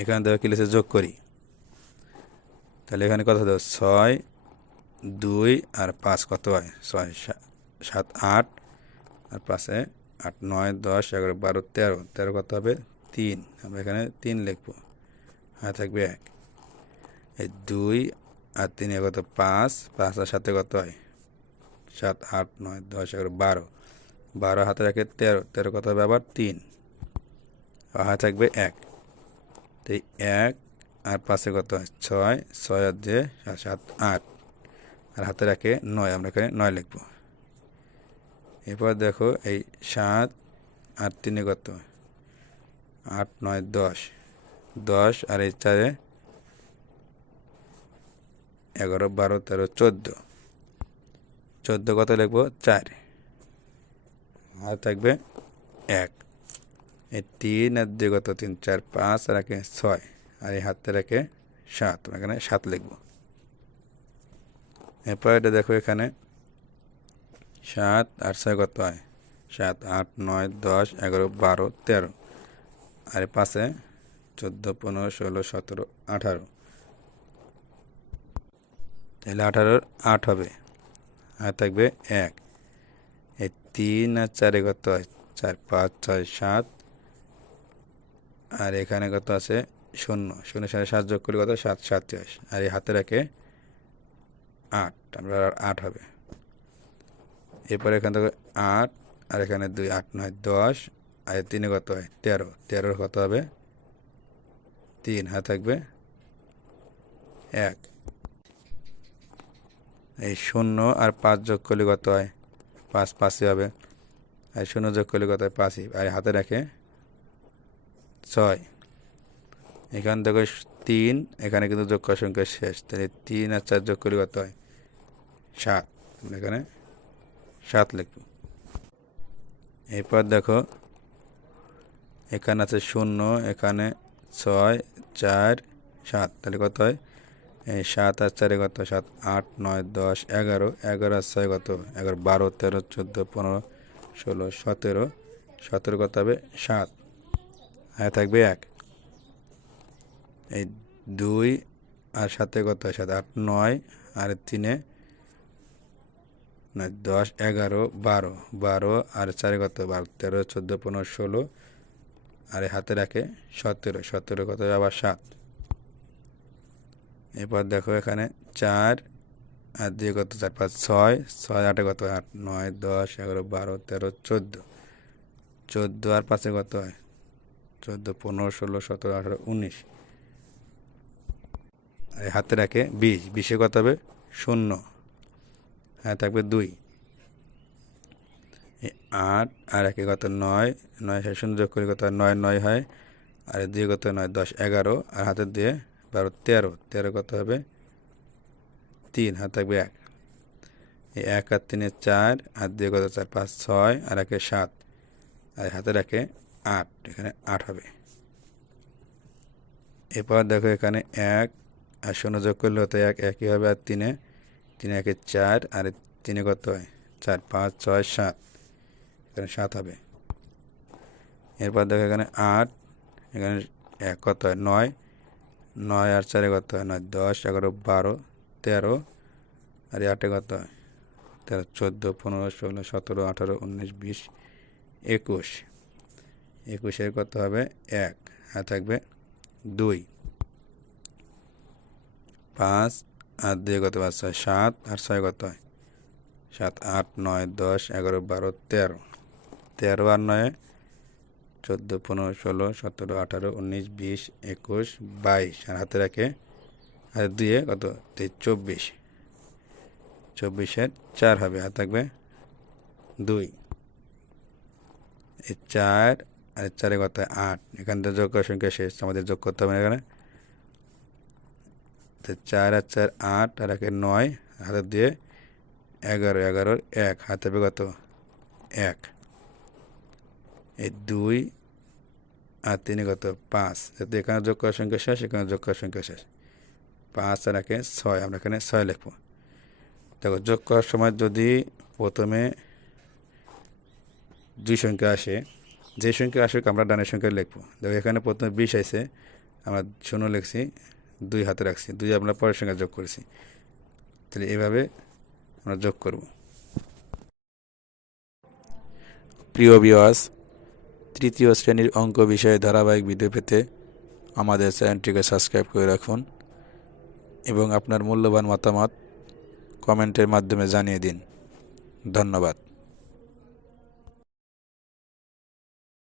এখানে দেখো কি লিখেছে? যোগ করি। তাহলে এখানে কত দেবো, ছয়, দুই আর পাঁচ কত হয়? ছয় সাত, আট। আর পাঁচে আট, নয়, দশ, এগারো, বারো, তেরো। তেরো কত হবে? তিন। আমরা এখানে তিন লিখব। হ্যাঁ থাকবে এক। এই দুই আর তিনে কত? পাঁচ। পাঁচ আর সাথে কত হয়? সাত, আট, নয়, দশ, এগারো, বারো। বারো হাতে রাখে তেরো। তেরো কত হবে? আবার তিন। হাতে থাকবে এক। তো এক, আর পাশে কত? ছয় ছয় আর সাত সাত, আট। আর হাতে রাখে নয়, আমরা এখানে নয় লিখব। এরপর দেখো এই সাত আর তিনে কত? আট, নয়, দশ। দশ আর এই চারে এগারো, বারো, তেরো, চোদ্দ। চোদ্দ কত লিখব? চার। আর থাকবে এক। এই তিন আর দুই কত? তিন, চার, পাঁচ, আর একে ছয়। আর এই হাতে রাখে সাত। এখানে সাত লিখব। এরপর এটা দেখো এখানে। সাত আর ছয় কত হয়? সাত, আট, নয়, দশ, এগারো, বারো, তেরো। আর পাশে চোদ্দ, পনেরো, ষোলো, সতেরো, আঠারো। তাহলে আঠারোর আট হবে। আর থাকবে এক। এই তিন আর চারে কত হয়? চার, পাঁচ, ছয়, সাত আর এখানে কত আছে? শূন্য। শূন্য সাথে সাত যোগ করলে কত? সাত সাতাশ আর এই হাতে রাখে আট। আমরা আট হবে। এরপর এখান থেকে আট, আর এখানে দুই, আট নয়, দশ। আর তিনে কত হয়? তেরো। তেরোর কত হবে? তিন। হাত থাকবে এক। এই শূন্য আর পাঁচ যোগ করলে কত হয়? পাঁচ, পাঁচই হবে। আর শূন্য যোগ করলে কত হয়? পাঁচই। আর হাতে রাখে ছয়। এখান থেকে তিন, এখানে কিন্তু যোগ সংখ্যা শেষ। তাহলে তিন আর চার যোগ করলে কত হয়? সাত। এখানে সাত লিখব। এরপর দেখো, এখানে আছে শূন্য, এখানে ছয়, চার, সাত। তাহলে কত হয়? এই সাত আর চারে কত? সাত, আট, নয়, দশ, এগারো। এগারো আর ছয় কত এগারো, বারো, তেরো, চোদ্দ, পনেরো, ষোলো, সতেরো। সতেরো কত হবে? সাত। হ্যাঁ থাকবে এক। এই দুই আর সাথে কত? সাত, আট, নয় আর তিনে নয় দশ, এগারো, বারো। বারো আর চারে কত? বারো, তেরো, চোদ্দ, পনেরো, ষোলো আর হাতে রাখে সতেরো। সতেরো কত? আবার সাত। এরপর দেখো এখানে চার আর দিয়ে কত? চার, পাঁচ, ছয়। ছয়, আটে কত? আট, নয়, দশ, এগারো, বারো, তেরো, চোদ্দ। চোদ্দ আর পাঁচে কত হয়? চোদ্দ, পনেরো, ষোলো, সতেরো, আঠারো, উনিশ। আর হাতে রাখে বিশ, বিশে কত হবে? শূন্য। হ্যাঁ থাকবে দুই। আট, আর একে কত? নয়। নয় সাথে শূন্য যোগ করে কত? নয় নয় হয়। আর দুই কত? নয়, দশ, এগারো। আর হাতের দিয়ে বারো, তেরো। তেরো কত হবে? তিন। হাত থাকবে এক। এই এক আর তিনে চার হাত দিয়ে কত? চার, পাঁচ, ছয়, আর একে সাত। আর হাতে রাখে আট, এখানে আট হবে। এরপর দেখো এখানে এক, আর শূন্য যোগ করলে হতো এক, একই হবে আর তিনে। তিনে একে চার, আর তিনে কত হয়? চার, পাঁচ, ছয়, সাত। এখানে সাত হবে। এরপর দেখো এখানে আট, এখানে এক কত হয়? নয়। নয় আর চারে কত হয়? নয়, দশ, এগারো, বারো, তেরো। আর আটে কত হয়? তেরো, চোদ্দ, পনেরো, ষোলো, সতেরো, আঠারো, উনিশ, বিশ, একুশ। একুশের কত হবে? এক। আর থাকবে দুই। পাঁচ। আর দুই কত পাঁচ ছয়? সাত। আর ছয় কত হয়? সাত, আট, নয়, দশ, এগারো, বারো, তেরো। তেরো আর নয়, চোদ্দ, পনেরো, ষোলো, সতেরো, আঠারো, উনিশ, বিশ, একুশ, বাইশ। আর হাতে রাখে আর দুয়ে কত? চব্বিশ। চব্বিশের চার হবে। আর থাকবে দুই। এই চার আর চারে কত? আট। এখান থেকে যোগ সংখ্যা শেষ। আমাদের যোগ করতে হবে এখানে। তো চার আর চার আট, আর একে নয়, হাতে দিয়ে এগারো, এগারোর এক। হাতে কত? এক। এই দুই আর তিনে কত? পাঁচ। যাতে এখানে যোগ করার সংখ্যা শেষ, এখানে যোগ করার সংখ্যা শেষ। পাঁচ আর একে ছয়। আমরা এখানে ছয় লিখব। দেখো, যোগ করার সময় যদি প্রথমে দুই সংখ্যা আসে যে সংখ্যা আসুক, আমরা ডানের সংখ্যা লিখব। দেখো, এখানে প্রথমে বিশ আছে আমরা শূন্য লিখছি, দুই হাতে রাখছি, দুই আমরা পরের সঙ্গে যোগ করেছি। তাহলে এভাবে আমরা যোগ করব। প্রিয় বিওয়াস তৃতীয় শ্রেণির অঙ্ক বিষয়ে ধারাবাহিক ভিডিও পেতে আমাদের চ্যানেলটিকে সাবস্ক্রাইব করে রাখুন এবং আপনার মূল্যবান মতামত কমেন্টের মাধ্যমে জানিয়ে দিন। ধন্যবাদ।